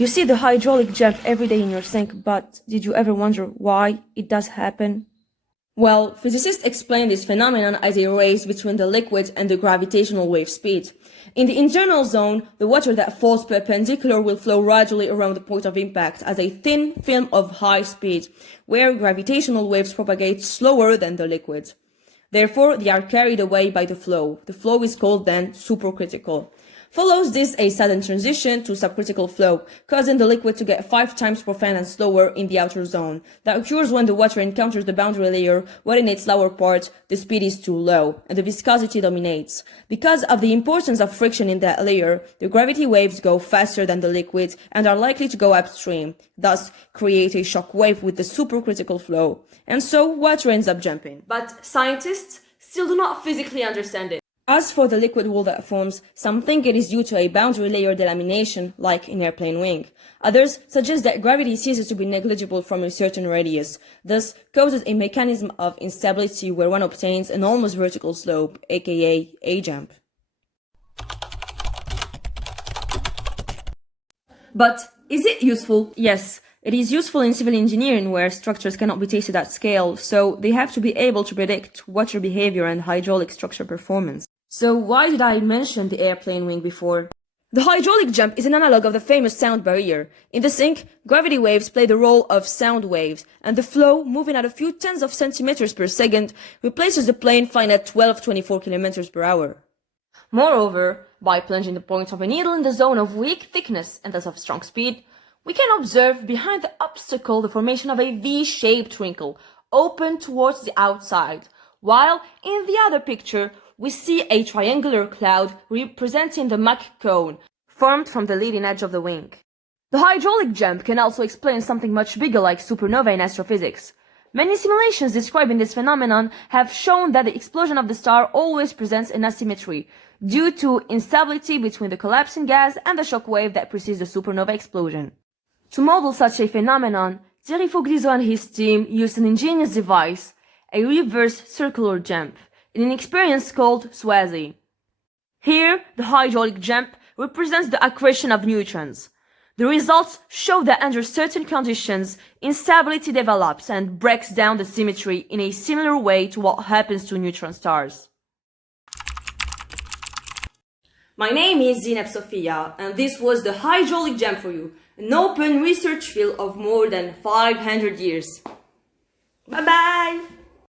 You see the hydraulic jump every day in your sink, but did you ever wonder why it does happen? Well, physicists explain this phenomenon as a race between the liquid and the gravitational wave speed. In the internal zone, the water that falls perpendicular will flow gradually around the point of impact as a thin film of high speed, where gravitational waves propagate slower than the liquid. Therefore, they are carried away by the flow. The flow is called then supercritical. Follows this a sudden transition to subcritical flow, causing the liquid to get 5 times profound and slower in the outer zone. That occurs when the water encounters the boundary layer, where in its lower part the speed is too low, and the viscosity dominates. Because of the importance of friction in that layer, the gravity waves go faster than the liquid and are likely to go upstream, thus create a shock wave with the supercritical flow. And so water ends up jumping. But scientists still do not physically understand it. As for the liquid wall that forms, some think it is due to a boundary layer delamination, like in airplane wing. Others suggest that gravity ceases to be negligible from a certain radius, thus causes a mechanism of instability where one obtains an almost vertical slope, aka a jump. But is it useful? Yes. It is useful in civil engineering where structures cannot be tested at scale, so they have to be able to predict water behavior and hydraulic structure performance. So why did I mention the airplane wing before? The hydraulic jump is an analog of the famous sound barrier. In the sink, gravity waves play the role of sound waves, and the flow, moving at a few tens of centimeters per second, replaces the plane flying at 12-24 kilometers per hour. Moreover, by plunging the point of a needle in the zone of weak thickness and thus of strong speed, we can observe behind the obstacle the formation of a V-shaped wrinkle, open towards the outside, while in the other picture we see a triangular cloud representing the Mach cone, formed from the leading edge of the wing. The hydraulic jump can also explain something much bigger like supernovae in astrophysics. Many simulations describing this phenomenon have shown that the explosion of the star always presents an asymmetry, due to instability between the collapsing gas and the shock wave that precedes the supernova explosion. To model such a phenomenon, Thierry Fogliso and his team used an ingenious device, a reverse circular jump, in an experience called SWASI. Here, the hydraulic jump represents the accretion of neutrons. The results show that under certain conditions, instability develops and breaks down the symmetry in a similar way to what happens to neutron stars. My name is Zineb Sophia, and this was the hydraulic jump for you, an open research field of more than 500 years. Bye-bye!